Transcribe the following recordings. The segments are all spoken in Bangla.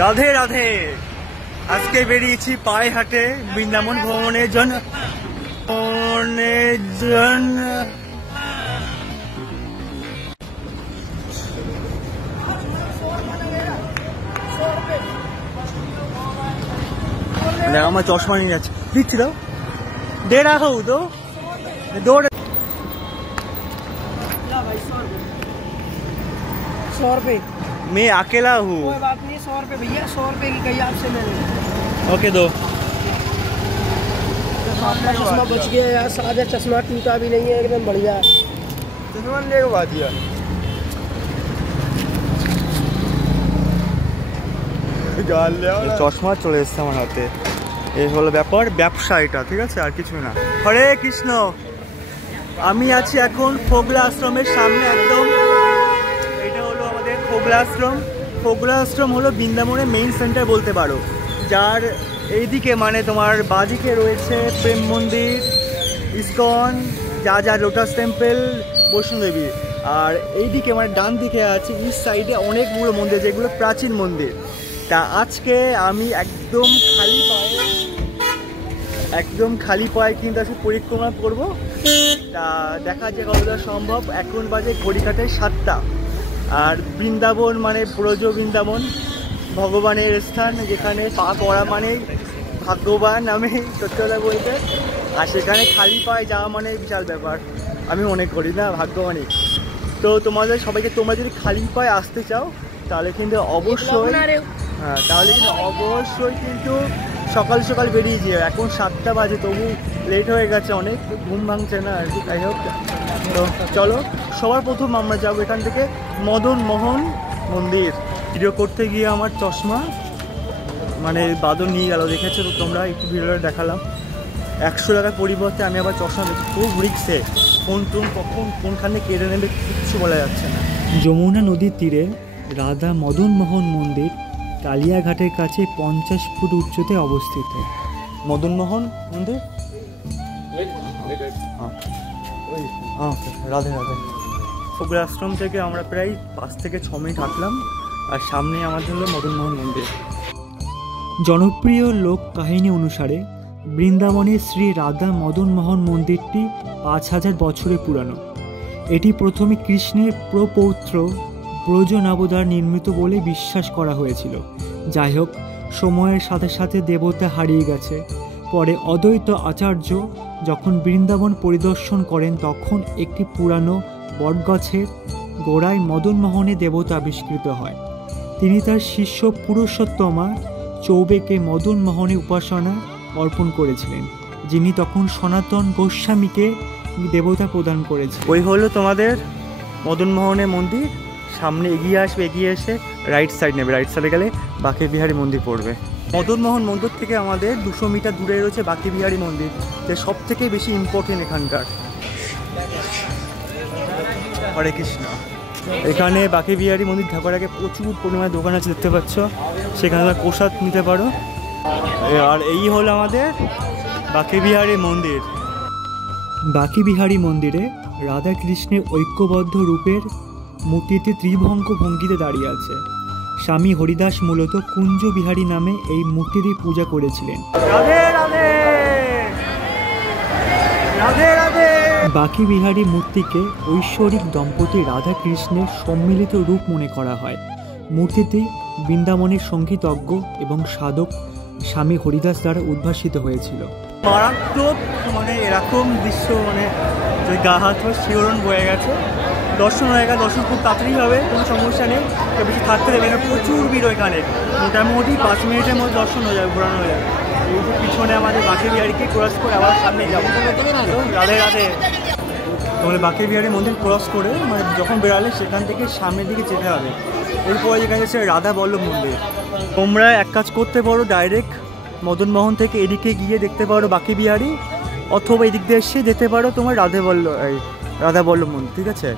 রাধে রাধে। আজকে বেরিয়েছি পায়ে হাটে বৃন্দাবন ভ্রমণের জন্য। আমার চশমা নিয়ে যাচ্ছে, দিচ্ছি দাও, দেড়া হো তো दौड़ 100 रुपए। मैं अकेला हूँ। कोई बात नहीं, 100 रुपए भैया, 100 रुपए की कही आपसे मैंने। ओके दो। चश्मा बच गया यार, सादा चश्मा टूटा भी नहीं है, एकदम बढ़िया चश्मा ले के बाद दिया চশমা চলে এসছে আমার হাতে। এই হলো ব্যাপার, ব্যবসা এটা, ঠিক আছে, আর কিছু না। হরে কৃষ্ণ। আমি আছি এখন ফোগলা আশ্রমের সামনে একদম। এটা হলো আমাদের ফোগলা আশ্রম। ফোগলা আশ্রম হলো বৃন্দাবনের মেইন সেন্টার বলতে পারো, যার এইদিকে মানে তোমার বাঁদিকে রয়েছে প্রেম মন্দির, ইসকন, যা যা লোটাস টেম্পল, বৈষ্ণোদেবী, আর এইদিকে মানে ডান দিকে আছে ইস্ট সাইডে অনেকগুলো মন্দির যেগুলো প্রাচীন মন্দির। তা আজকে আমি একদম খালি পায়ে কিন্তু আজকে পরিক্রমা করবো। তা দেখা যায় কতটা সম্ভব। এখন বাজে ঘড়িকাটের 7টা। আর বৃন্দাবন মানে ব্রজ বৃন্দাবন, ভগবানের স্থান, যেখানে পা পড়া মানে ভাগ্যবান আমি সত্যতা বলতে। আর সেখানে খালি পায়ে যাওয়া মানে বিশাল ব্যাপার, আমি মনে করি না ভাগ্যবানই। তো তোমাদের সবাইকে, তোমরা যদি খালি পায়ে আসতে চাও তাহলে কিন্তু অবশ্যই কিন্তু সকাল সকাল বেরিয়ে যেও। এখন 7টা বাজে, তবু লেট হয়ে গেছে অনেক, ঘুম ভাঙছে না আর কি। যাই হোক, তো চলো সবার প্রথম আমরা যাবো এখান থেকে মদন মোহন মন্দির। ভিডিও করতে গিয়ে আমার চশমা মানে বাদর নিয়ে গেল, দেখেছো তো তোমরা, একটু ভিডিওটা দেখালাম। 100 টাকার পরিবর্তে আমি আবার চশমা দেখি, খুব রিক্সে। ফোন কখন কোনখানে কেড়ে নেবে কিচ্ছু বলা যাচ্ছে না। যমুনা নদীর তীরে রাধা মদন মোহন মন্দির কালিয়াঘাটের কাছে 50 ফুট উচ্চতে অবস্থিত। মদন মোহন মন্দির, রাধে রাধে। ফোগলা আশ্রম থেকে আমরা প্রায় 5 থেকে 6 মিনিট হাঁটলাম, আর সামনে আমাদের হলো মদন মোহন মন্দির। জনপ্রিয় লোক কাহিনী অনুসারে বৃন্দাবনের শ্রী রাধা মদন মোহন মন্দিরটি 5000 বছরের পুরানো। এটি প্রথমে কৃষ্ণের প্রপৌত্র ব্রজনাবদার নির্মিত বলে বিশ্বাস করা হয়েছিল। যাই হোক, সময়ের সাথে সাথে দেবতা হারিয়ে গেছে। পরে অদ্বৈত আচার্য যখন বৃন্দাবন পরিদর্শন করেন, তখন একটি পুরানো বটগাছের গোড়ায় মদন মোহনে দেবতা আবিষ্কৃত হয়। তিনি তার শিষ্য পুরুষোত্তমা চৌবেকে মদন মোহনে উপাসনা অর্পণ করেছিলেন, যিনি তখন সনাতন গোস্বামীকে দেবতা প্রদান করেছেন। ওই হলো তোমাদের মদন মোহনের মন্দির। সামনে এগিয়ে আসবে, এগিয়ে এসে রাইট সাইড নেবে, রাইট সাইডে গেলে বাঁকে বিহারী মন্দির পড়বে। মদন মোহন মন্দির থেকে আমাদের 200 মিটার দূরে রয়েছে বাঁকে বিহারী মন্দির, যে সব থেকে বেশি ইম্পর্টেন্ট এখানকার। হরে কৃষ্ণ। এখানে বাঁকে বিহারী মন্দির ঢোকার আগে প্রচুর পরিমাণে দোকান আছে, দেখতে পাচ্ছ, সেখানে তোমরা প্রসাদ নিতে পারো। আর এই হলো আমাদের বাঁকে বিহারী মন্দির। বাঁকে বিহারী মন্দিরে রাধা কৃষ্ণের ঐক্যবদ্ধ রূপের মূর্তিতে ত্রিভঙ্গ ভঙ্গিতে দাঁড়িয়ে আছে। স্বামী হরিদাস মূলত কুঞ্জ বিহারী নামে এই মূর্তিটির পূজা করেছিলেন। বাঁকে বিহারী মূর্তিকে ঐশ্বরিক দম্পতি রাধা কৃষ্ণের সম্মিলিত রূপ মনে করা হয়। মূর্তিটি বৃন্দাবনের সঙ্গীতজ্ঞ এবং সাধক স্বামী হরিদাস দ্বারা উদ্ভাসিত হয়েছিল। মারাত্মক মানে এরকম দৃশ্য, মানে যে গা হাত শিহরণ বয়ে গেছে। দর্শন হয়ে গেছে, দর্শন খুব তাড়াতাড়ি হবে, কোনো সমস্যা নেই, বেশি থাকতে দেবে না। প্রচুর ভিড় এখানে, মোটামুটি 5 মিনিটের মধ্যে দর্শন হয়ে যাবে, ঘোরানো হয়ে যাবে। এই যে পিছনে আমাদের বাঁকে বিহারীকে ক্রস করে আবার সামনে যাবো। রাধে রাধে। তাহলে বাঁকে বিহারী মন্দির ক্রস করে মানে যখন বেরালে সেখান থেকে সামনের দিকে যেতে হবে। এরপরে যেখানে হচ্ছে রাধা বল্লভ মন্দির। তোমরা এক কাজ করতে পারো, ডাইরেক্ট মদন মোহন থেকে এদিকে গিয়ে দেখতে পারো বাঁকে বিহারী, অথবা এদিক দিয়ে এসে যেতে পারো তোমার রাধা বল্লভ মন্দির, ঠিক আছে।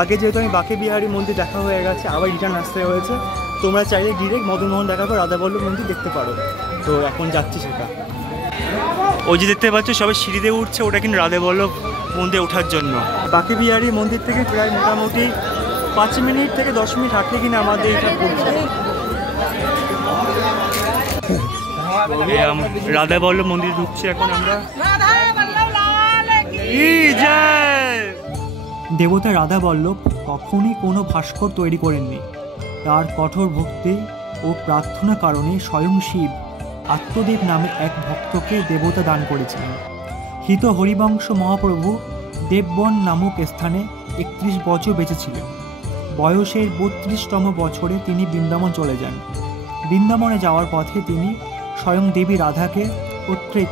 আগে যেহেতু আমি বাঁকে বিহারী মন্দির দেখা হয়ে গেছে, আবার রিটার্ন আসতে হয়েছে। তোমরা চাইলে ডিরেক্ট মদন মোহন দেখার পর রাধা বল্লভ মন্দির দেখতে পারো। তো এখন যাচ্ছি সেটা। ওই যে দেখতে পাচ্ছ সবাই সিঁড়িতে উঠছে, ওটা কিন্তু রাধা বল্লভ মন্দিরে ওঠার জন্য। বাঁকে বিহারী মন্দির থেকে প্রায় মোটামুটি 5 মিনিট থেকে 10 মিনিট হাঁটলে কিনা আমাদের এটা পড়ছে। রাধা বল্লভ মন্দির ঢুকছি এখন আমরা। দেবতা রাধা বল্লভ কখনই কোনো ভাস্কর তৈরি করেননি। তার কঠোর ভক্তি ও প্রার্থনা কারণে স্বয়ং শিব আত্মদেব নামে এক ভক্তকে দেবতা দান করেছিলেন। হিত হরিবংশ মহাপ্রভু দেববন নামক স্থানে 31 বছর বেঁচেছিলেন। বয়সের 32তম বছরে তিনি বৃন্দাবন চলে যান। বৃন্দাবনে যাওয়ার পথে তিনি স্বয়ং দেবী রাধাকে কর্তৃক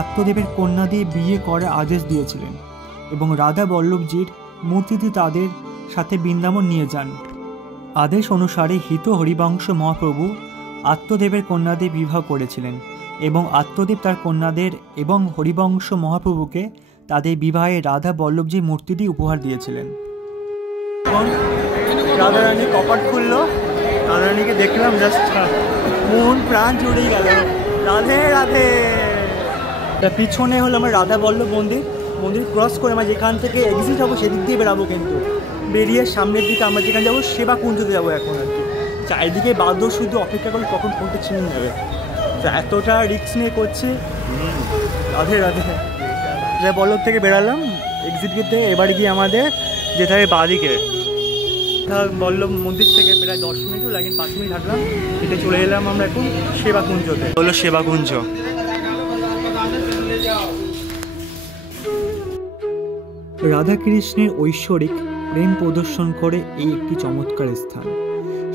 আত্মদেবের কন্যা দিয়ে বিয়ে করার আদেশ দিয়েছিলেন এবং রাধা বল্লভজির মূর্তিটি তাদের সাথে বৃন্দাবন নিয়ে যান। আদেশ অনুসারে হিত হরিবংশ মহাপ্রভু আত্মদেবের কন্যাদের বিবাহ করেছিলেন এবং আত্মদেব তার কন্যাদের এবং হরিবংশ মহাপ্রভুকে তাদের বিবাহে রাধা বল্লভজির মূর্তিটি উপহার দিয়েছিলেন। রাধারানী কপাট খুললো, রাধারানীকে দেখলাম, জাস্ট মন প্রাণ জুড়েই গেল। রাধে রাধে। পিছনে হলো আমার রাধা বল্লভ মন্দির। মন্দির ক্রস করে আমরা যেখান থেকে এক্সিট হবো সেদিক দিয়ে বেরাবো, কিন্তু বেরিয়ে সামনের দিকে আমরা যেখানে যাবো সেবা কুঞ্জতে যাবো এখন আর কি। চারিদিকে বাদর শুধু অপেক্ষা করে কখন ফোনটা ছিনে যাবে, তো এতটা রিস্ক নিয়ে করছি। রাধে রাধে। বল্লভ থেকে বেরালাম এক্সিট গেটে, এবার গিয়ে আমাদের যেতে হবে বাদিকে। বল্লভ মন্দির থেকে প্রায় 10 মিনিটও লাগে, 5 মিনিট হাঁটলাম, হেঁটে চলে এলাম আমরা এখন সেবাকুঞ্জতে। হলো সেবাকুঞ্জ। রাধাকৃষ্ণের ঐশ্বরিক প্রেম প্রদর্শন করে এই একটি চমৎকার স্থান।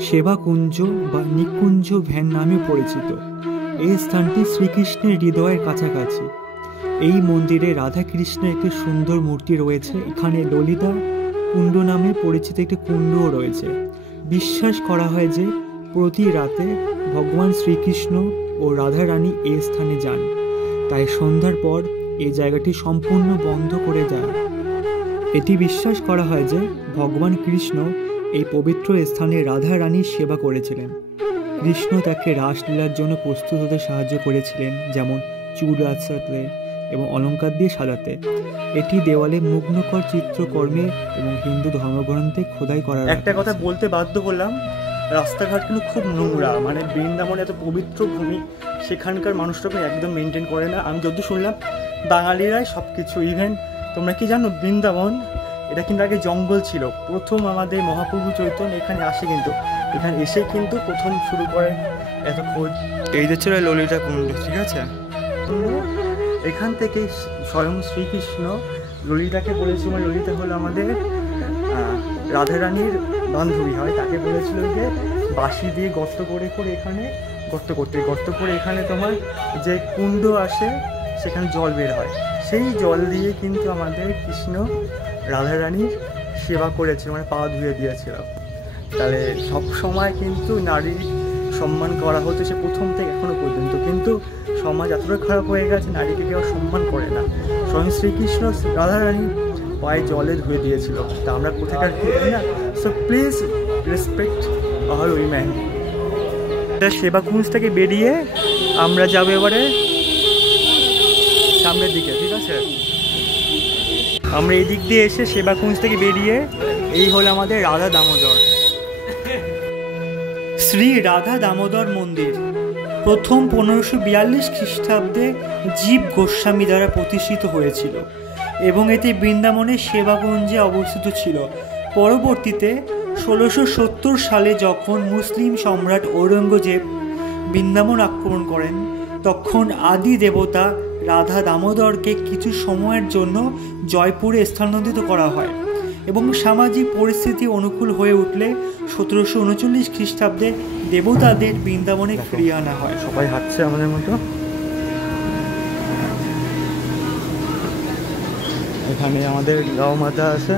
সেবাকুঞ্জ বা নিকুঞ্জ ভ্যান নামে পরিচিত এই স্থানটি শ্রীকৃষ্ণের হৃদয়ের কাছাকাছি। এই মন্দিরে রাধাকৃষ্ণের একটি সুন্দর মূর্তি রয়েছে। এখানে ললিতা কুণ্ড নামে পরিচিত একটি কুণ্ডও রয়েছে। বিশ্বাস করা হয় যে প্রতি রাতে ভগবান শ্রীকৃষ্ণ ও রাধারানী এই স্থানে যান, তাই সন্ধ্যার পর এই জায়গাটি সম্পূর্ণ বন্ধ করে দেয়। এটি বিশ্বাস করা হয় যে ভগবান কৃষ্ণ এই পবিত্র স্থানে রাধারানীর সেবা করেছিলেন। কৃষ্ণ তাকে রাসলীলার জন্য প্রস্তুত হতে সাহায্য করেছিলেন, যেমন চুল আঁচড়াতে এবং অলঙ্কার দিয়ে সাজাতে। এটি দেওয়ালে মুগ্ধকর চিত্রকর্মে এবং হিন্দু ধর্মগ্রন্থে খোদাই করা। একটা কথা বলতে বাধ্য হলাম, রাস্তাঘাট কিন্তু খুব নোংরা। মানে বৃন্দাবন এত পবিত্র ভূমি, সেখানকার মানুষটাকে একদম মেনটেন করে না। আমি যদিও শুনলাম বাঙালিরাই সব কিছু। ইভেন তোমরা কি জানো, বৃন্দাবন এটা কিন্তু আগে জঙ্গল ছিল। প্রথম আমাদের মহাপ্রভু চৈতন্য এখানে আসে, কিন্তু এখানে এসে কিন্তু প্রথম শুরু করেন এত খোঁজ। এই যে ছিল ললিতা কুণ্ড, ঠিক আছে। এখান থেকে স্বয়ং শ্রীকৃষ্ণ ললিতাকে বলেছিল, ললিতা হলো আমাদের রাধারানীর বান্ধবী হয়, তাকে বলেছিল যে বাঁশি দিয়ে গর্ত করে এখানে গর্ত করে এখানে তোমার যে কুণ্ড আসে সেখানে জল বের হয়। সেই জল দিয়ে কিন্তু আমাদের কৃষ্ণ রাধারানীর সেবা করেছিল, মানে পা ধুয়ে দিয়েছিল। তাহলে সব সময় কিন্তু নারীর সম্মান করা হতো, সে প্রথম থেকে এখনো পর্যন্ত। কিন্তু সমাজ এতটা খারাপ হয়ে গেছে, নারীকে কেউ সম্মান করে না। স্বয়ং শ্রীকৃষ্ণ রাধারানী পায়ে জলে ধুয়ে দিয়েছিল, তা আমরা কোথাকার কি জানি না। So please respect all women. Sebakunja থেকে বেরিয়ে আমরা যাবো এবারে সামনের দিকে, ঠিক আছে। আমরা এই দিক দিয়ে এসে সেবাকুঞ্জ থেকে বেরিয়ে এই হলো আমাদের রাধা দামোদর। শ্রী রাধা দামোদর মন্দির প্রথম 1542 খ্রিস্টাব্দে জীব গোস্বামী দ্বারা প্রতিষ্ঠিত হয়েছিল এবং এটি বৃন্দাবনের সেবাকুঞ্জে অবস্থিত ছিল। পরবর্তীতে 1670 সালে যখন মুসলিম সম্রাট ঔরঙ্গজেব বৃন্দাবন আক্রমণ করেন, তখন আদি দেবতা রাধা দামোদরকে কিছু সময়ের জন্য জয়পুরে স্থানান্তরিত করা হয় এবং সামাজিক পরিস্থিতি অনুকূল হয়ে উঠলে 1739 খ্রিস্টাব্দে দেবতাদের বৃন্দাবনে ফিরিয়ে আনা হয়। সবাই হাঁটছে আমাদের মতো। এখানে আমাদের গাঁও মাতা আছে।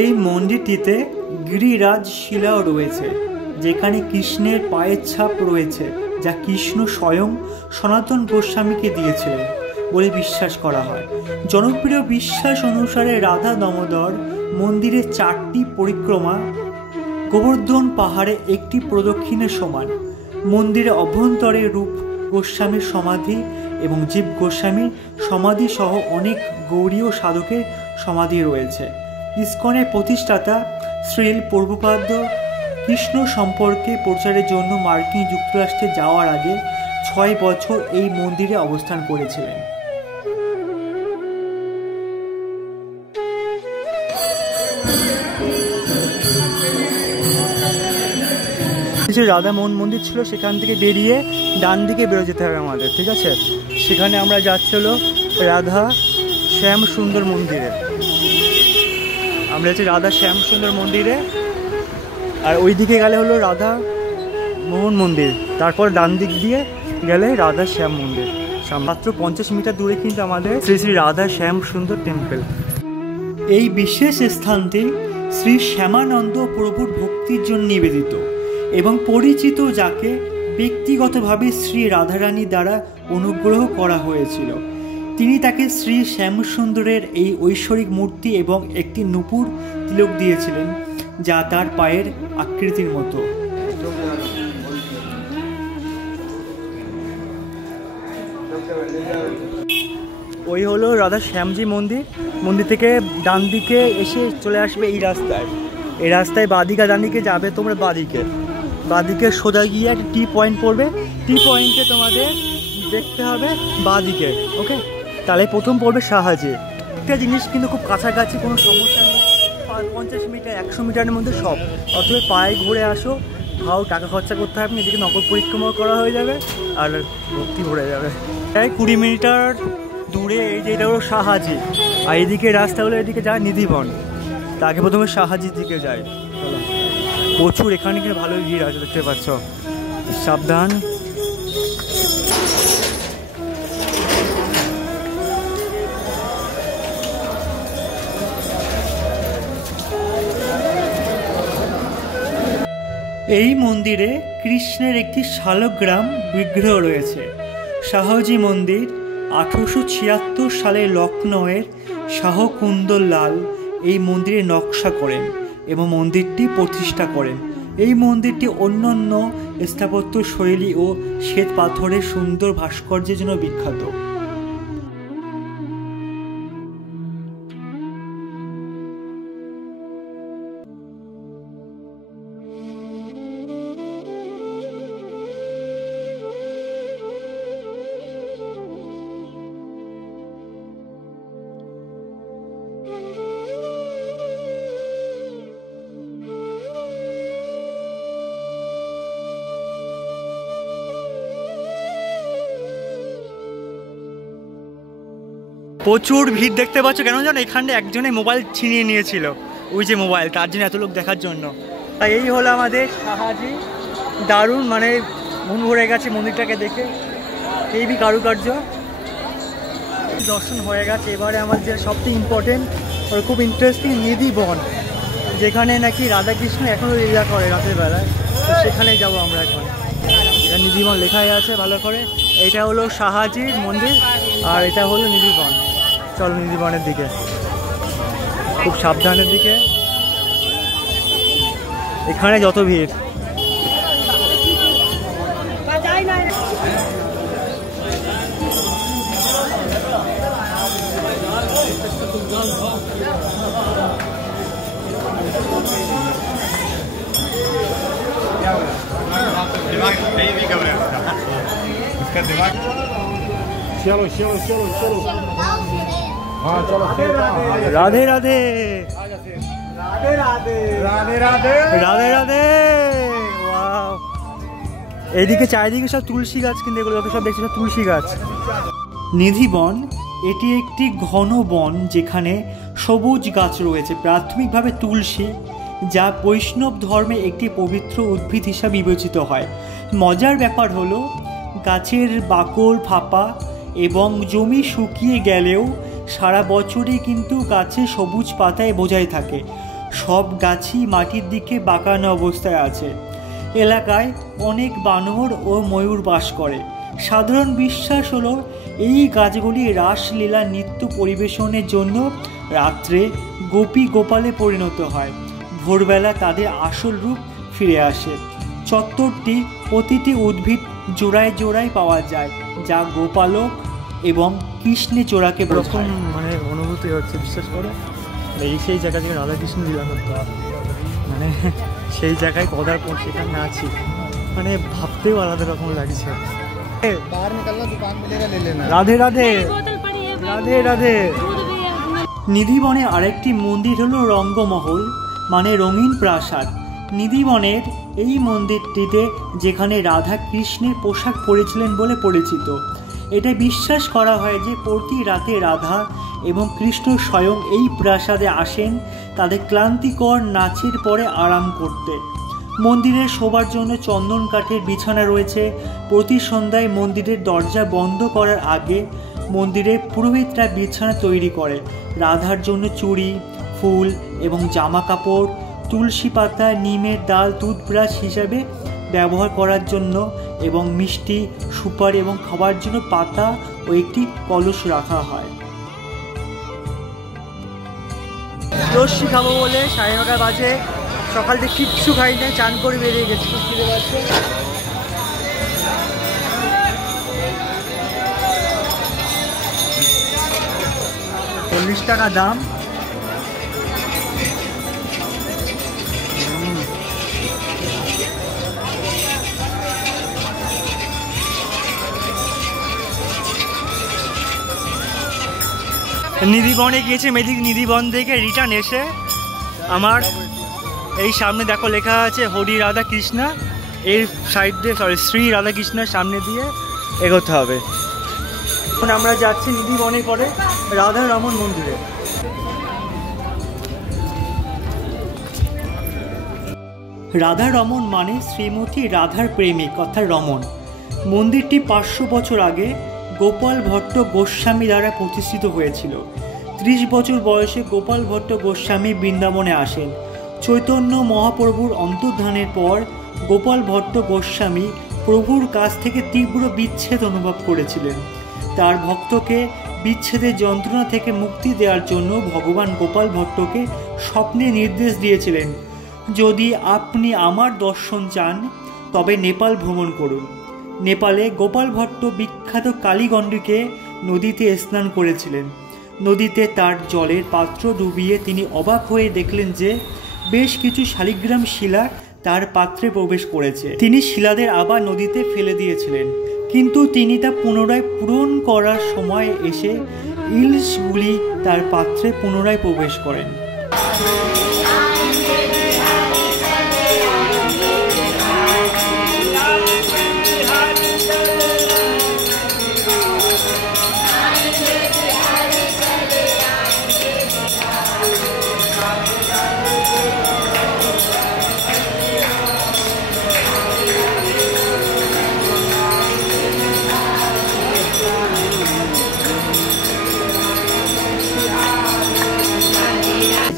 এই মন্দিরটিতে গিরিরাজ শিলাও রয়েছে, যেখানে কৃষ্ণের পায়ের ছাপ রয়েছে, যা কৃষ্ণ স্বয়ং সনাতন গোস্বামীকে দিয়েছিলেন বলে বিশ্বাস করা হয়। জনপ্রিয় বিশ্বাস অনুসারে রাধা দামোদর মন্দিরের 4টি পরিক্রমা গোবর্ধন পাহাড়ে একটি প্রদক্ষিণের সমান। মন্দিরের অভ্যন্তরে রূপ গোস্বামীর সমাধি এবং জীব গোস্বামীর সমাধি সহ অনেক গৌড়ীয় সাধকের সমাধি রয়েছে। ইসকনের প্রতিষ্ঠাতা শ্রীল প্রভুপাদ কৃষ্ণ সম্পর্কে প্রচারের জন্য মার্কিন যুক্তরাষ্ট্রে যাওয়ার আগে 6 বছর এই মন্দিরে অবস্থান করেছিলেন। রাধা মোহন মন্দির ছিল, সেখান থেকে বেরিয়ে ডান দিকে বেরো যেতে হবে আমাদের, ঠিক আছে? সেখানে আমরা যাচ্ছি হলো রাধা শ্যাম সুন্দর মন্দিরে। আমরা যাচ্ছি রাধা শ্যাম সুন্দর মন্দিরে, আর ওই দিকে গেলে হলো রাধা মোহন মন্দির, তারপর ডান দিক দিয়ে গেলে রাধা শ্যাম মন্দির। মাত্র 50 মিটার দূরে কিন্তু আমাদের শ্রী শ্রী রাধা শ্যাম সুন্দর টেম্পল। এই বিশেষ স্থানটি শ্রী শ্যামানন্দ প্রভুর ভক্তির জন্য নিবেদিত এবং পরিচিত, যাকে ব্যক্তিগতভাবে শ্রী রাধারানী দ্বারা অনুগ্রহ করা হয়েছিল। তিনি তাকে শ্রী শ্যামসুন্দরের এই ঐশ্বরিক মূর্তি এবং একটি নূপুর তিলক দিয়েছিলেন, যা তার পায়ের আকৃতির মতো। ওই হলো রাধা শ্যামজি মন্দির। মন্দির থেকে ডান দিকে এসে চলে আসবে এই রাস্তায়। এই রাস্তায় বাঁদিকে ডান দিকে যাবে তোমরা, বাঁদিকে সোজা গিয়ে একটা টি পয়েন্ট পড়বে। টি পয়েন্টে তোমাদের দেখতে হবে বাঁদিকে, ওকে? তাহলে প্রথম পড়বে শাহাজি। একটা জিনিস কিন্তু খুব কাছাকাছি, কোনো সমস্যা নেই। 50 মিটার 100 মিটারের মধ্যে সব। অথবা পায়ে ঘুরে আসো, ভাও টাকা খরচা করতে হবে না, এদিকে নগর পরিক্রমা করা হয়ে যাবে আর ভক্তি ভরে যাবে। প্রায় 20 মিটার দূরে এই যে এটা হলো শাহাজি, আর এদিকে রাস্তা হলো এদিকে যায় নিধিবন। তাকে প্রথমে শাহাজির দিকে যায়। প্রচুর এখানে কিন্তু ভালোই ভিড় আছে, দেখতে পাচ্ছ, সাবধান। এই মন্দিরে কৃষ্ণের একটি শালগ্রাম বিগ্রহ রয়েছে। শাহজি মন্দির 1876 সালে লখনৌয়ের শাহ কুন্দর লাল এই মন্দিরে নকশা করেন এবং মন্দিরটি প্রতিষ্ঠা করেন। এই মন্দিরটি অন্যান্য স্থাপত্য শৈলী ও শ্বেত পাথরের সুন্দর ভাস্কর্যের জন্য বিখ্যাত। প্রচুর ভিড় দেখতে পাচ্ছ, কেন জানো? এখানে একজনে মোবাইল ছিনিয়ে নিয়েছিল, ওই যে মোবাইল, তার জন্য এত লোক দেখার জন্য। তাই এই হলো আমাদের শাহাজি। দারুণ, মানে মন ভরে গেছে মন্দিরটাকে দেখে। এই কারুকার্য দর্শন হয়ে গেছে। এবারে আমার যে সবচেয়ে ইম্পর্টেন্ট আর খুব ইন্টারেস্টিং নিধিবন, যেখানে নাকি রাধাকৃষ্ণ এখনও লীলা করে রাতের বেলায়, তো সেখানে যাবো আমরা এখন। এটা নিধিবন লেখাই আছে ভালো করে। এটা হলো শাহাজির মন্দির আর এটা হলো নিধিবন। চলো নিধিবনের দিকে, খুব সাবধানের দিকে। এখানে যত ভিড়, चलो चलो चलो चलो हाँ चलो राधे राधे राधे राधे राधे राधे राधे राधे। ওয়াও, এইদিকে চারিদিকে সব তুলসী গাছ, কিন্তু এগুলো যত সব দেখছি সব তুলসী গাছ। নিধিবন এটি একটি ঘন বন যেখানে সবুজ গাছ রয়েছে, প্রাথমিকভাবে তুলসী, যা বৈষ্ণব ধর্মে একটি পবিত্র উদ্ভিদ হিসাবে বিবেচিত হয়। মজার ব্যাপার হলো গাছের বাকল ফাঁপা এবং জমি শুকিয়ে গেলেও সারা বছরই কিন্তু গাছে সবুজ পাতায় বোঝাই থাকে। সব গাছই মাটির দিকে বাঁকানো অবস্থায় আছে। এলাকায় অনেক বানর ও ময়ূর বাস করে। সাধারণ বিশ্বাস হলো এই গাছগুলি রাসলীলা নৃত্য পরিবেশনের জন্য রাত্রে গোপী গোপালে পরিণত হয়। ভোরবেলা তাদের আসল রূপ ফিরে আসে। চত্বরটি প্রতিটি উদ্ভিদ জোড়ায় জোড়ায় পাওয়া যায়, যা গোপালক এবং কৃষ্ণে চোরাকে প্রথম মানে অনুভূতি হচ্ছে, বিশ্বাস করে। এই সেই জায়গা থেকে রাধাকৃষ্ণ লীলা করতে হবে, মানে সেই জায়গায় পদার্পণ, সেখানে আছি, মানে ভাবতেও আলাদা রকম লাগছে। রাধে রাধে রাধে রাধে। নিধিবনে আরেকটি মন্দির হলো রঙ্গমহল, মানে রঙিন প্রাসাদ। নিধিবনের এই মন্দিরটিতে যেখানে রাধা কৃষ্ণের পোশাক পরেছিলেন বলে পরিচিত। এটা বিশ্বাস করা হয় যে প্রতি রাতে রাধা এবং কৃষ্ণ স্বয়ং এই প্রাসাদে আসেন তাদের ক্লান্তিকর নাচের পরে আরাম করতে। মন্দিরে শোবার জন্য চন্দন কাঠের বিছানা রয়েছে। প্রতি সন্ধ্যায় মন্দিরের দরজা বন্ধ করার আগে মন্দিরের পুরোহিতরা বিছানা তৈরি করে। রাধার জন্য চুড়ি, ফুল এবং জামা কাপড়, তুলসী পাতা, নিমের ডাল টুথব্রাশ হিসাবে ব্যবহার করার জন্য এবং মিষ্টি, সুপারি এবং খাবার জন্য পাতা ও একটি কলস রাখা হয়। লস্যি খাবো বলে 9:30 বাজে, সকাল থেকে কিচ্ছু খাই না, চান করে বেরিয়ে গেছি। ফিরে পাচ্ছে 40 টাকা দাম। নিধিবনে গিয়েছি, নিধিবন থেকে রিটার্ন এসে আমার এই সামনে দেখো লেখা আছে হরি রাধা কৃষ্ণা, এর সাইড দিয়ে শ্রী রাধা কৃষ্ণার সামনে দিয়ে এগোতে হবে। এখন আমরা যাচ্ছি নিধিবনের পরে রাধা রমন মন্দিরে। রাধা রমন মানে শ্রীমতী রাধার প্রেমিক অর্থাৎ রমন। মন্দিরটি 500 বছর আগে গোপাল ভট্ট গোস্বামী দ্বারা প্রতিষ্ঠিত হয়েছিল। 30 বছর বয়সে গোপাল ভট্ট গোস্বামী বৃন্দাবনে আসেন। চৈতন্য মহাপ্রভুর অন্তর্ধানের পর গোপাল ভট্ট গোস্বামী প্রভুর কাছ থেকে তীব্র বিচ্ছেদ অনুভব করেছিলেন। তার ভক্তকে বিচ্ছেদের যন্ত্রণা থেকে মুক্তি দেওয়ার জন্য ভগবান গোপাল ভট্টকে স্বপ্নে নির্দেশ দিয়েছিলেন, যদি আপনি আমার দর্শন চান তবে নেপাল ভ্রমণ করুন। নেপালে গোপাল ভট্ট বিখ্যাত কালীগণ্ডকী নদীতে স্নান করেছিলেন। নদীতে তার জলের পাত্র ডুবিয়ে তিনি অবাক হয়ে দেখলেন যে বেশ কিছু শালিগ্রাম শিলা তার পাত্রে প্রবেশ করেছে। তিনি শিলাদের আবার নদীতে ফেলে দিয়েছিলেন, কিন্তু তিনি তা পুনরায় পূরণ করার সময় এসে ইলশগুলি তার পাত্রে পুনরায় প্রবেশ করেন।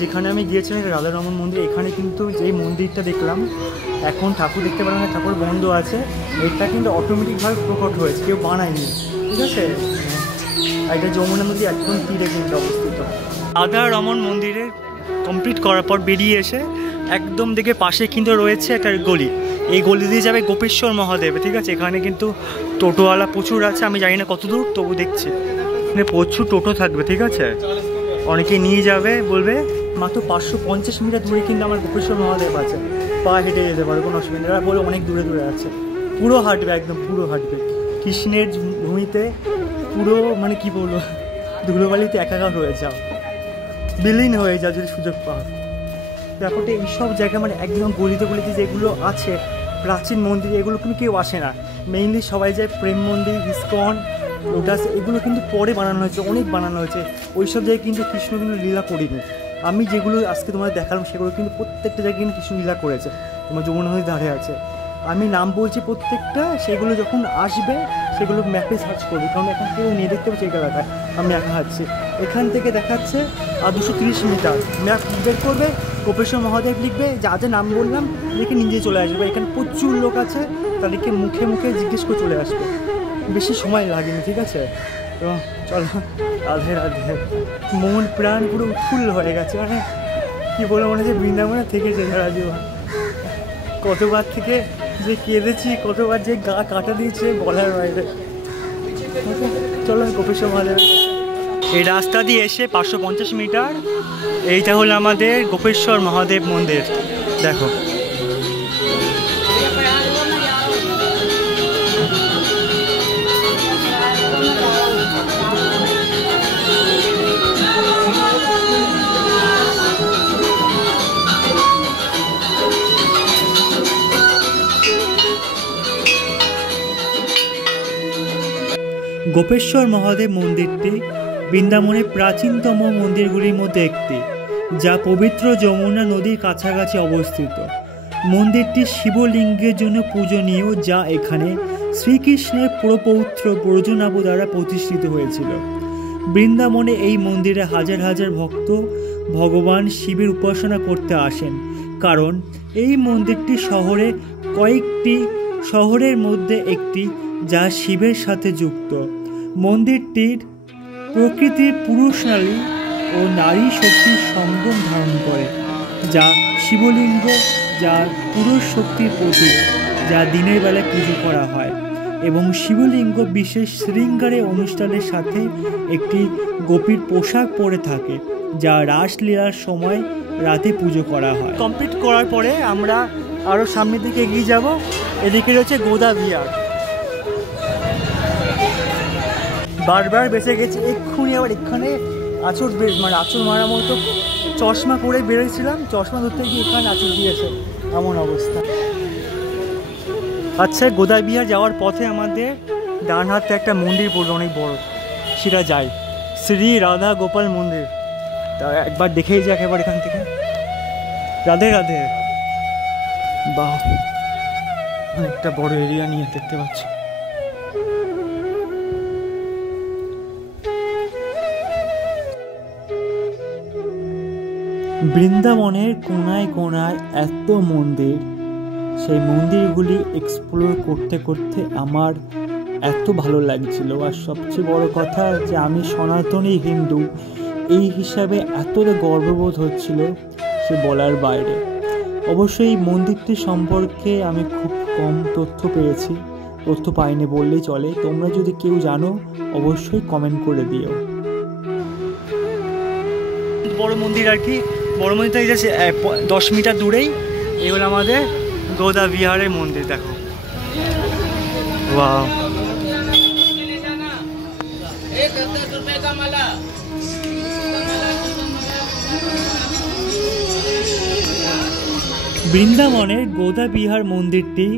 যেখানে আমি গিয়েছিলাম রাধা রমন মন্দির, এখানে কিন্তু যেই মন্দিরটা দেখলাম এখন ঠাকুর দেখতে পারলাম না, ঠাকুর বন্ধ আছে। এটা কিন্তু অটোমেটিকভাবে প্রকট হয়েছে, কেউ বানায়নি, ঠিক আছে। এটা যমুনা নদী একদম তীরে কিন্তু অবস্থিত। রাধা রমন মন্দিরে কমপ্লিট করার পর বেরিয়ে এসে একদম দেখে পাশে কিন্তু রয়েছে একটা গলি, এই গলি দিয়ে যাবে গোপেশ্বর মহাদেব, ঠিক আছে। এখানে কিন্তু টোটোওয়ালা প্রচুর আছে, আমি জানি না কত দূর, তবু দেখছি এখানে প্রচুর টোটো থাকবে, ঠিক আছে। অনেকে নিয়ে যাবে, বলবে মাত্র 550 মিটার দূরে কিন্তু আমার গোপেশ্বর মহাদেব আছে, পা হেঁটে যেতে পারে, কোনো অসুবিধা নেই। বলে অনেক দূরে দূরে আছে, পুরো হাঁটবে, একদম পুরো হাঁটবে কৃষ্ণের ভূমিতে, পুরো মানে কি বলবো, ধুলোবালিতে একাকার হয়ে যাও, বিলীন হয়ে যাও যদি সুযোগ পাও। দেখো তো এইসব জায়গা মানে একদম গলিতে গলিতে যেগুলো আছে প্রাচীন মন্দির, এগুলো কিন্তু কেউ আসে না। মেইনলি সবাই যায় প্রেম মন্দির, ইস্কন, লোটাস, এগুলো কিন্তু পরে বানানো হয়েছে, অনেক বানানো হয়েছে। ওইসব জায়গায় কিন্তু কৃষ্ণ কিন্তু লীলা করিনি। আমি যেগুলো আজকে তোমাদের দেখালাম সেগুলো কিন্তু প্রত্যেকটা জায়গায় কিন্তু কৃষ্ণ লীলা করেছে। তোমার যমুনা নদীর ধারে আছে, আমি নাম বলছি প্রত্যেকটা, সেগুলো যখন আসবে সেগুলো ম্যাপে সার্চ করবে, কারণ এখন কেউ নিয়ে দেখতে পাচ্ছে এই জায়গাটায় আমি একা হাঁটছি। এখান থেকে দেখাচ্ছে 230 মিটার, ম্যাপ বের করবে, গোপেশ্বর মহাদেব লিখবে, যা যা নাম বললাম লিখে নিজে চলে আসবে। এখানে প্রচুর লোক আছে, তাদেরকে মুখে মুখে জিজ্ঞেস করে চলে আসবে, বেশি সময় লাগেনি, ঠিক আছে। তো চলো, রাধে রাধে। মন প্রাণ পুরো উৎফুল্ল হয়ে গেছে, মানে কী বলে মনে হচ্ছে বৃন্দাবনে থেকেছে সারা জীবন। কতবার থেকে যে কেঁদেছি, কতবার যে গা কাটা দিয়েছে বলার বাইরে। চলো গোপেশ্বর মহাদেব। এই রাস্তা দিয়ে এসে 550 মিটার, এইটা হলো আমাদের গোপেশ্বর মহাদেব মন্দির। দেখো গোপেশ্বর মহাদেব মন্দিরটি বৃন্দাবনের প্রাচীনতম মন্দিরগুলির মধ্যে একটি, যা পবিত্র যমুনা নদীর কাছাকাছি অবস্থিত। মন্দিরটি শিবলিঙ্গের জন্য পূজনীয়, যা এখানে শ্রীকৃষ্ণের প্রপৌত্র ব্রজনাভ দ্বারা প্রতিষ্ঠিত হয়েছিল। বৃন্দাবনে এই মন্দিরে হাজার হাজার ভক্ত ভগবান শিবের উপাসনা করতে আসেন, কারণ এই মন্দিরটি কয়েকটি শহরের মধ্যে একটি, যা শিবের সাথে যুক্ত। মন্দিরটির প্রকৃতি পুরুষ নারী ও নারী শক্তির সঙ্গম ধারণ করে, যা শিবলিঙ্গ, যা পুরুষ শক্তির প্রতীক, যা দিনের বেলায় পুজো করা হয়, এবং শিবলিঙ্গ বিশেষ শৃঙ্গারের অনুষ্ঠানের সাথে একটি গোপীর পোশাক পরে থাকে, যা রাসলীলার সময় রাতে পুজো করা হয়। কমপ্লিট করার পরে আমরা আরও সামনের দিকে এগিয়ে যাব। এদিকে রয়েছে গোদা বিহার। বারবার বেঁচে গেছে, এক্ষুনি আবার এখানে আঁচড় আঁচড় মারার মতো চশমা পরে বেরোয়ছিলাম, চশমা ধরতে গিয়ে এখানে আঁচড় দিয়েছে, এমন অবস্থা। আচ্ছা, গোদা বিহার যাওয়ার পথে আমাদের ডান হাতে একটা মন্দির পড়লো, অনেক বড়, সেটা যাই শ্রী রাধা গোপাল মন্দির। তা একবার দেখেই যাক এবার এখান থেকে। রাধে রাধে। বাহ, অনেকটা বড় এরিয়া নিয়ে দেখতে পাচ্ছি। বৃন্দাবনের কোনায় কোনায় এত মন্দির, সেই মন্দিরগুলি এক্সপ্লোর করতে করতে আমার এত ভালো লাগছিল। আর সবচেয়ে বড় কথা যে আমি সনাতনী হিন্দু এই হিসাবে এতটা গর্ববোধ হচ্ছিল, সে বলার বাইরে। অবশ্যই মন্দিরটি সম্পর্কে আমি খুব কম তথ্য পেয়েছি, তথ্য পাইনি বললেই চলে। তোমরা যদি কেউ জানো অবশ্যই কমেন্ট করে দিও। বড় মন্দির আর কি, বড় মন্দির থেকে 10 মিটার দূরেই এই হলো আমাদের গোদা বিহারের মন্দির। দেখো, ওয়াও, বৃন্দাবনের গোদা বিহার মন্দিরটি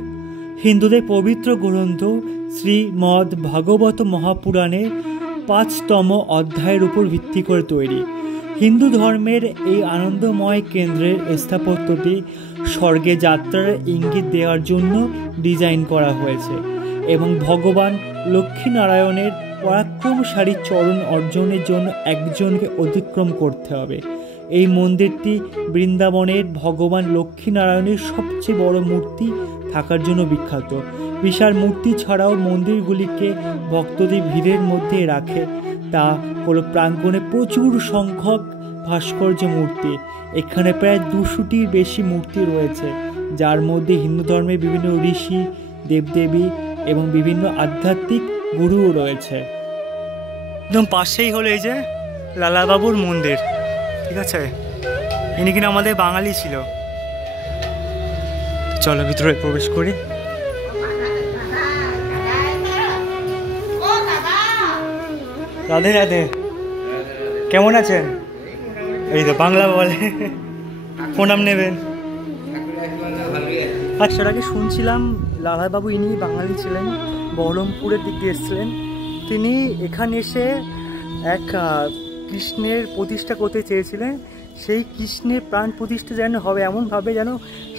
হিন্দুদের পবিত্র গ্রন্থ শ্রীমদ্ ভাগবত মহাপুরাণের 5তম অধ্যায়ের উপর ভিত্তি করে তৈরি। হিন্দু ধর্মের এই আনন্দময় কেন্দ্রের স্থাপত্যটি স্বর্গে যাত্রার ইঙ্গিত দেওয়ার জন্য ডিজাইন করা হয়েছে এবং ভগবান লক্ষ্মীনারায়ণের পরাক্রমশালী চরণ অর্জনের জন্য একজনকে অতিক্রম করতে হবে। এই মন্দিরটি বৃন্দাবনের ভগবান লক্ষ্মীনারায়ণের সবচেয়ে বড় মূর্তি থাকার জন্য বিখ্যাত। বিশাল মূর্তি ছাড়াও মন্দিরগুলিকে ভক্তদের ভিড়ের মধ্যে রাখে, তা হলো প্রাঙ্গণে প্রচুর সংখ্যক ভাস্কর্য মূর্তি। এখানে প্রায় 200টির বেশি মূর্তি রয়েছে, যার মধ্যে হিন্দু ধর্মের বিভিন্ন ঋষি, দেবদেবী এবং বিভিন্ন আধ্যাত্মিক গুরুও রয়েছে। একদম পাশেই হলো এই যে লালাবাবুর মন্দির, ঠিক আছে? ইনি কিনা আমাদের বাঙালি ছিল। চলো ভিতরে প্রবেশ করি। রাধে রাধে, কেমন আছেন? এই তো বাংলা বলে, প্রণাম নেবেন। আচ্ছা, আগে শুনছিলাম লালাবাবু ইনি বাঙালি ছিলেন, বহরমপুরের দিকে এসেছিলেন। তিনি এখানে এসে এক কৃষ্ণের প্রতিষ্ঠা করতে চেয়েছিলেন। সেই কৃষ্ণের প্রাণ প্রতিষ্ঠা যেন হবে এমনভাবে যেন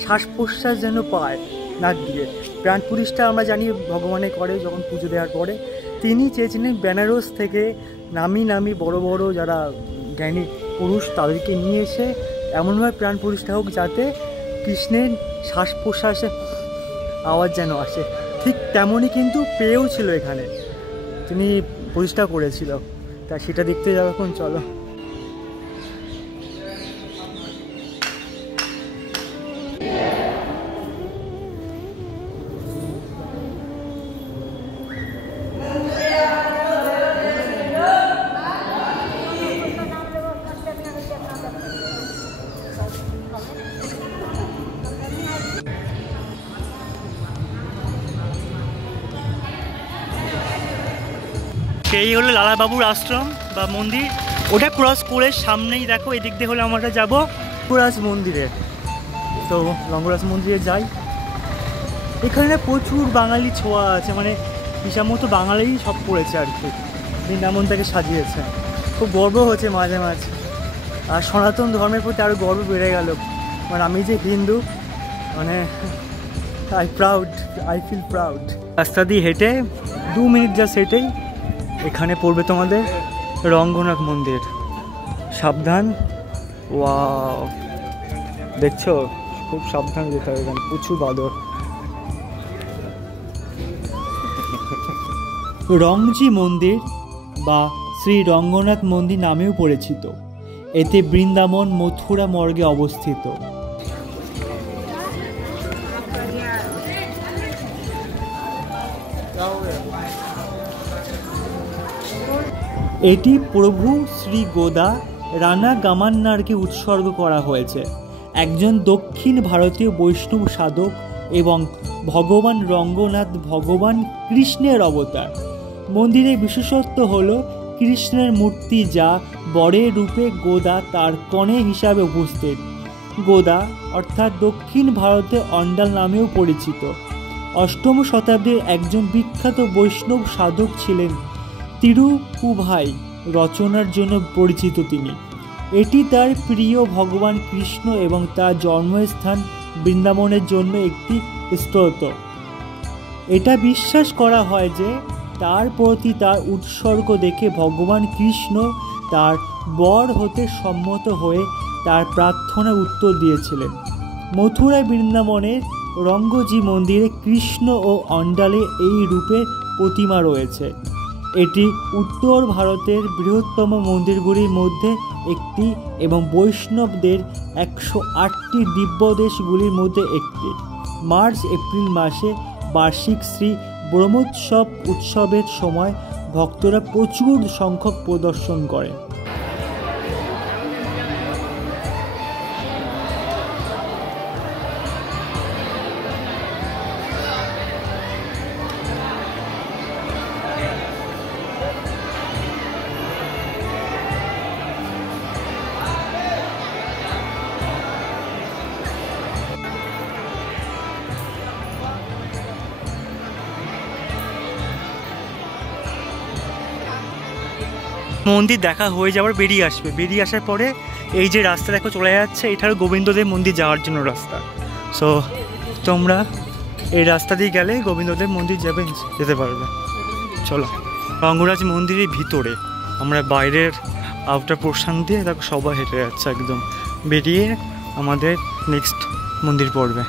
শ্বাস প্রশ্বাস যেন পায় নাক দিয়ে। প্রাণ প্রতিষ্ঠা আমরা জানি ভগবানে করে যখন পুজো দেওয়ার পরে। তিনি চেয়েছিলেন বেনারস থেকে নামি নামি বড় বড় যারা জ্ঞানী পুরুষ তাদেরকে নিয়ে এসে এমনভাবে প্রাণ প্রতিষ্ঠা হোক যাতে কৃষ্ণের শ্বাস প্রশ্বাসে আওয়াজ যেন আসে। ঠিক তেমনই কিন্তু পেয়েও ছিল এখানে, তিনি প্রতিষ্ঠা করেছিল। তা সেটা দেখতে যাবো এখন, চলো। সেই হলো লালাবাবুর আশ্রম বা মন্দির। ওটা ক্রস করে সামনেই দেখো এদিক দিয়ে হলে আমরা যাবো লঙ্গরাজ মন্দিরে। তো লঙ্গরাজ মন্দিরে যাই। এখানে প্রচুর বাঙালি ছোঁয়া আছে, মানে হিসাব মতো বাঙালিই সব পড়েছে আর কি, বৃন্দাবনটাকে সাজিয়েছে। খুব গর্ব হচ্ছে মাঝে মাঝে, আর সনাতন ধর্মের প্রতি আরও গর্ব বেড়ে গেল। মানে আমি যে হিন্দু, মানে আই ফিল প্রাউড। রাস্তা দিয়ে হেঁটে 2 মিনিট জাস্ট হেঁটেই এখানে পড়বে তোমাদের রঙ্গনাথ মন্দির। সাবধান, ওয়াও দেখছো, খুব সাবধান যেতে হবে, এখানে প্রচুর বাদর। রংজি মন্দির বা শ্রী রঙ্গনাথ মন্দির নামেও পরিচিত। এতে বৃন্দাবন মথুরা মর্গে অবস্থিত। এটি প্রভু শ্রী গোদা রানা গামান্নারকে উৎসর্গ করা হয়েছে, একজন দক্ষিণ ভারতীয় বৈষ্ণব সাধক এবং ভগবান রঙ্গনাথ ভগবান কৃষ্ণের অবতার। মন্দিরের বিশেষত্ব হল কৃষ্ণের মূর্তি, যা বরের রূপে গোদা তার কনে হিসাবে উপস্থিত। গোদা অর্থাৎ দক্ষিণ ভারতে অন্ডাল নামেও পরিচিত। 8ম শতাব্দীর একজন বিখ্যাত বৈষ্ণব সাধক ছিলেন তিরুপুভাই রচনার জন্য পরিচিত তিনি। এটি তার প্রিয় ভগবান কৃষ্ণ এবং তার জন্মস্থান বৃন্দাবনের জন্য একটি স্তোত্র। এটা বিশ্বাস করা হয় যে তার প্রতি তার উৎসর্গ দেখে ভগবান কৃষ্ণ তার বর হতে সম্মত হয়ে তার প্রার্থনা উত্তর দিয়েছিলেন। মথুরা বৃন্দাবনের রঙ্গজি মন্দিরে কৃষ্ণ ও অন্ডালে এই রূপের প্রতিমা রয়েছে। এটি উত্তর ভারতের বৃহত্তম মন্দিরগুলির মধ্যে একটি এবং বৈষ্ণবদের 108টি দিব্যদেশগুলির মধ্যে একটি। মার্চ-এপ্রিল মাসে বার্ষিক শ্রী ব্রহ্মোৎসব উৎসবের সময় ভক্তরা প্রচুর সংখ্যক প্রদর্শন করে। মন্দির দেখা হয়ে যাওয়ার বেরিয়ে আসবে, বেরিয়ে আসার পরে এই যে রাস্তা দেখো চলে যাচ্ছে, এটা হলো গোবিন্দদেব মন্দির যাওয়ার জন্য রাস্তা। সো তোমরা এই রাস্তা দিয়ে গেলে গোবিন্দদেব মন্দির যেতে পারবে। চলো, রঙ্গরাজ মন্দিরের ভিতরে আমরা বাইরের আউটার পোর্শন দিয়ে দেখো সবাই হেঁটে যাচ্ছে, একদম বেরিয়ে আমাদের নেক্সট মন্দির পড়বে।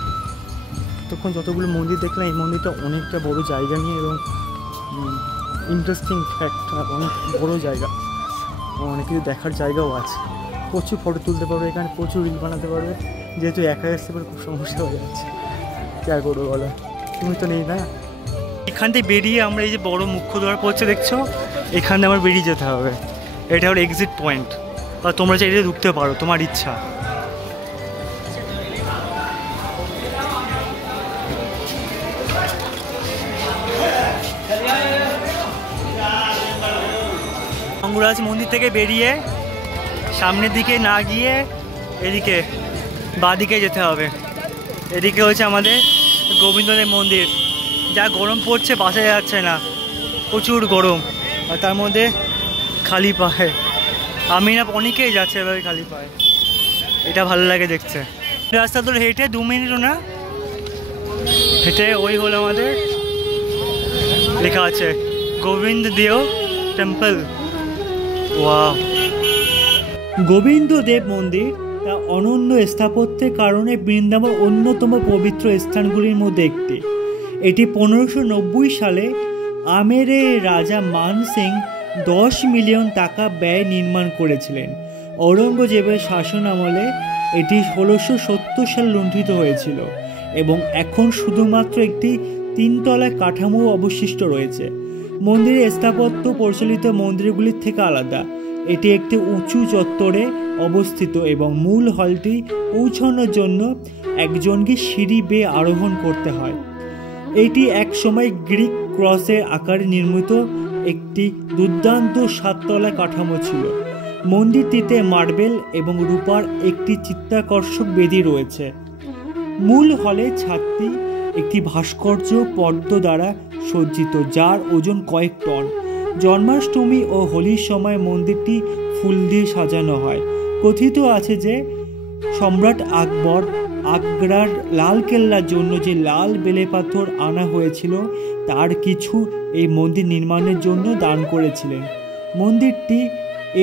তখন যতগুলো মন্দির দেখলাম, এই মন্দিরটা অনেকটা বড় জায়গা নিয়ে এবং ইন্টারেস্টিং ফ্যাক্ট, অনেক বড় জায়গা, অনেক কিছু দেখার জায়গাও আছে। প্রচুর ফটো তুলতে পারবে এখানে, প্রচুর রিল বানাতে পারবে। যেহেতু একা আসতে পারে খুব সমস্যা হয়ে যাচ্ছে, কী আর করবো বলো, তুমি তো নেই না। এখান থেকে বেরিয়ে আমরা এই যে বড় মুখ্য দ্বার পড়ছে দেখছো, এখান থেকে আমার বেরিয়ে যেতে হবে। এটা হলো এক্সিট পয়েন্ট, বা তোমরা চাইলে ঢুকতে পারো, তোমার ইচ্ছা। রঙ্গরাজ মন্দির থেকে বেরিয়ে সামনের দিকে না গিয়ে এদিকে বাঁদিকে যেতে হবে। এদিকে হচ্ছে আমাদের গোবিন্দদেব মন্দির। যা গরম পড়ছে, বাসে যাচ্ছে না, প্রচুর গরম, আর তার মধ্যে খালি পায়ে। আমি না অনেকেই যাচ্ছে এভাবে খালি পায়ে, এটা ভালো লাগে দেখতে। রাস্তা ধরে হেঁটে 2 মিনিটও না হেঁটে ওই হলো আমাদের লেখা আছে গোবিন্দদেব টেম্পল। ওয়াও! গোবিন্দদেব মন্দির তা অনন্য স্থাপত্যের কারণে বৃন্দাবন অন্যতম পবিত্র স্থানগুলির মধ্যে একটি। এটি 1590 সালে আমেরের রাজা মান সিং 10 মিলিয়ন টাকা ব্যয় নির্মাণ করেছিলেন। ঔরঙ্গজেবের শাসন আমলে এটি 1670 সালে লুণ্ঠিত হয়েছিল এবং এখন শুধুমাত্র একটি 3-তলা কাঠামো অবশিষ্ট রয়েছে। মন্দিরের স্থাপত্য প্রচলিত মন্দিরগুলির থেকে আলাদা। এটি একটি উঁচু চত্বরে অবস্থিত এবং মূল হলটি পৌঁছানোর জন্য একজনকে সিঁড়ি বেয়ে আরোহণ করতে হয়। এটি একসময় গ্রিক ক্রসের আকারে নির্মিত একটি দুর্দান্ত 7তলা কাঠামো ছিল। মন্দিরটিতে মার্বেল এবং রূপার একটি চিত্তাকর্ষক বেদি রয়েছে। মূল হলে ছাদটি একটি ভাস্কর্য পদ্ম দ্বারা সজ্জিত, যার ওজন কয়েক টন। জন্মাষ্টমী ও হোলির সময় মন্দিরটি ফুল দিয়ে সাজানো হয়। কথিত আছে যে সম্রাট আকবর আগ্রার লাল কেল্লার জন্য যে লাল বেলে পাথর আনা হয়েছিল তার কিছু এই মন্দির নির্মাণের জন্য দান করেছিলেন। মন্দিরটি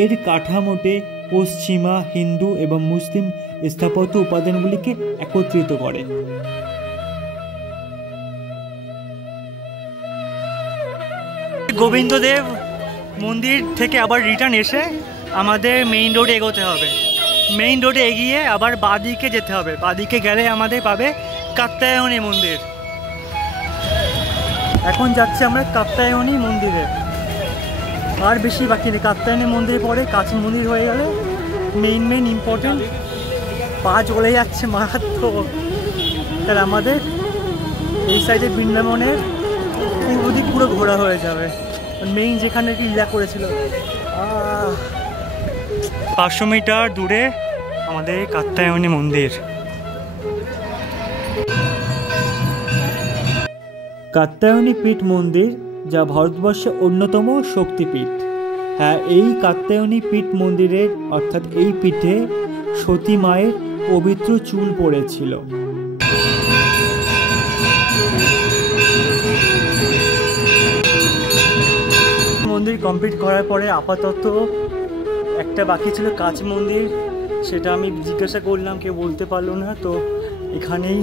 এর কাঠামোতে পশ্চিমা, হিন্দু এবং মুসলিম স্থাপত্য উপাদানগুলিকে একত্রিত করে। গোবিন্দদেব মন্দির থেকে আবার রিটার্ন এসে আমাদের মেইন রোডে এগোতে হবে। মেইন রোডে এগিয়ে আবার বাঁদিকে যেতে হবে। বাঁদিকে গেলে আমাদের পাবে কাত্যায়নী মন্দির। এখন যাচ্ছি আমরা কাত্যায়নী মন্দিরে। আর বেশি বাকি নেই, কাত্যায়নী মন্দিরে পরে কাছে মন্দির হয়ে গেলে মেইন ইম্পর্টেন্ট। পা চলে যাচ্ছে মারাত্মক। তাহলে আমাদের এই সাইডে বৃন্দাবনের পূর্ব দিক পুরো ঘোরা হয়ে যাবে। মেইন যেখানে কি লীলা করেছিল। 500 মিটার দূরে আমাদের কাত্যায়নী মন্দির। কাত্যায়নী পীঠ মন্দির, যা ভারতবর্ষের অন্যতম শক্তিপীঠ। হ্যাঁ, এই কাত্যায়নী পীঠ মন্দিরের অর্থাৎ এই পীঠে সতী মায়ের পবিত্র চুল পড়েছিল। মন্দির কমপ্লিট করার পরে আপাতত একটা বাকি ছিল কাচ মন্দির, সেটা আমি জিজ্ঞাসা করলাম, কেউ বলতে পারলো না। তো এখানেই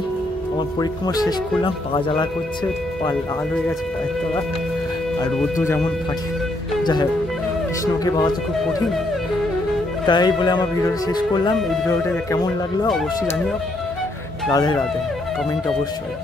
আমার পরিক্রমা শেষ করলাম। পা জ্বালা করছে, পা লাল হয়ে গেছে পায়ের তলা, আর রোদ্দু যেমন ফাটে। যাই হোক, কৃষ্ণকে পাওয়া তো খুব কঠিন। তাই বলে আমার ভিডিওটা শেষ করলাম। এই ভিডিওটা কেমন লাগলো অবশ্যই জানিও। রাধে রাধে, কমেন্ট অবশ্যই।